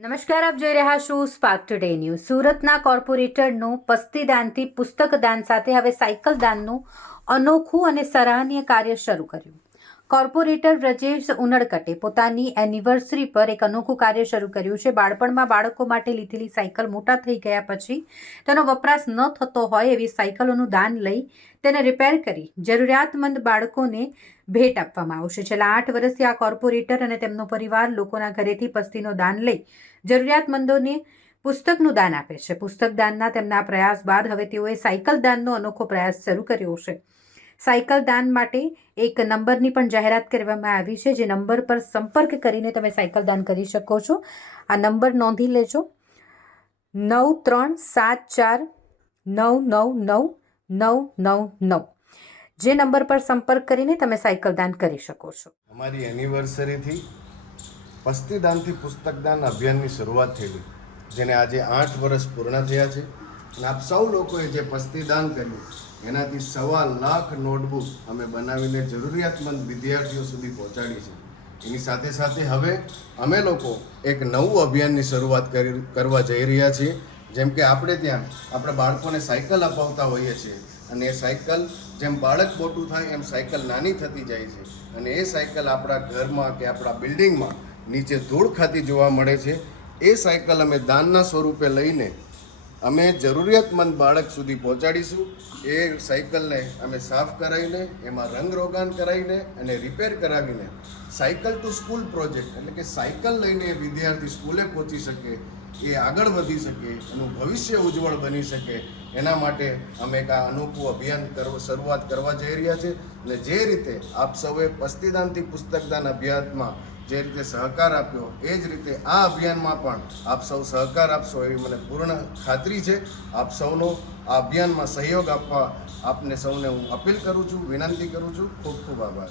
નમસ્કાર, આપ જોઈ રહ્યા છો સ્પાર્ક ટુડે ન્યૂઝ સુરતના કોર્પોરેટરનું પસ્તીદાનથી પુસ્તક દાન સાથે હવે સાયકલ દાનનું અનોખું અને સરાહનીય કાર્ય શરૂ કર્યું. કોર્પોરેટર વ્રજેશ ઉનડકટે પોતાની એનિવર્સરી પર એક અનોખું કાર્ય શરૂ કર્યું છે. બાળપણમાં બાળકો માટે લીધેલી સાયકલ મોટા થઈ ગયા પછી તેનો વપરાશ ન થતો હોય એવી સાયકલોનું દાન લઈ તેને રિપેર કરી જરૂરિયાતમંદ બાળકોને ભેટ આપવામાં આવશે. છેલ્લા આઠ વર્ષથી આ કોર્પોરેટર અને તેમનો પરિવાર લોકોના ઘરેથી પસ્તીનો દાન લઈ જરૂરિયાતમંદોને પુસ્તકનું દાન આપે છે. પુસ્તક દાનના તેમના પ્રયાસ બાદ હવે તેઓએ સાયકલ દાનનો અનોખો પ્રયાસ શરૂ કર્યો છે. સાયકલ દાન માટે એક નંબરની પણ જાહેરાત કરવામાં આવી છે. જે નંબર પર સંપર્ક કરીને તમે સાયકલ દાન કરી શકો છો. આ નંબર નોંધી લેજો. નવ ત્રણ સાત ચાર નવ નવ નવ નવ નવ નવ. જે નંબર પર સંપર્ક કરીને તમે સાયકલ દાન કરી શકો છો. અમારી એનિવર્સરીથી પસ્તીદાનથી પુસ્તકદાન અભિયાનની શરૂઆત થયેલી, જેને આજે આઠ વર્ષ પૂર્ણ થયા છે. અને આપ સૌ લોકોએ જે પસ્તીદાન કર્યું, એનાથી સવા લાખ નોટબુક અમે બનાવીને જરૂરિયાતમંદ વિદ્યાર્થીઓ સુધી પહોંચાડી છે. એની સાથે સાથે હવે અમે લોકો એક નવું અભિયાનની શરૂઆત કરી, કરવા જઈ રહ્યા છીએ. જેમ કે આપણે ત્યાં આપણે બાળકોને સાયકલ અપાવતા હોઈએ છીએ અને એ સાયકલ જેમ બાળક મોટું થાય એમ સાયકલ નાની થતી જાય છે. અને એ સાયકલ આપણા ઘરમાં કે આપણા બિલ્ડિંગમાં નીચે ધૂળ ખાતી જોવા મળે છે. એ સાયકલ અમે દાનના સ્વરૂપે લઈને અમે જરૂરિયાતમંદ બાળક સુધી પહોંચાડીશું. એ સાયકલને અમે સાફ કરાવીને, એમાં રંગ રોગાન કરાવીને અને રિપેર કરાવીને સાયકલ ટુ સ્કૂલ પ્રોજેક્ટ, એટલે કે સાયકલ લઈને વિદ્યાર્થી સ્કૂલે પહોંચી શકે, એ આગળ વધી શકે, એનું ભવિષ્ય ઉજ્જવળ બની શકે, એના માટે અમે એક આ અનોખું અભિયાન શરૂઆત કરવા જઈ રહ્યા છે. અને જે રીતે આપ સૌએ પસ્તીદાનથી પુસ્તકદાન અભિયાનમાં જે રીતે સહકાર આપ્યો, એ જ રીતે આ અભિયાનમાં પણ આપ સૌ સહકાર આપશો એવી મને પૂર્ણ ખાતરી છે. આપ સૌનો આ અભિયાનમાં સહયોગ આપવા આપને સૌને હું અપીલ કરું છું, વિનંતી કરું છું. ખૂબ ખૂબ આભાર.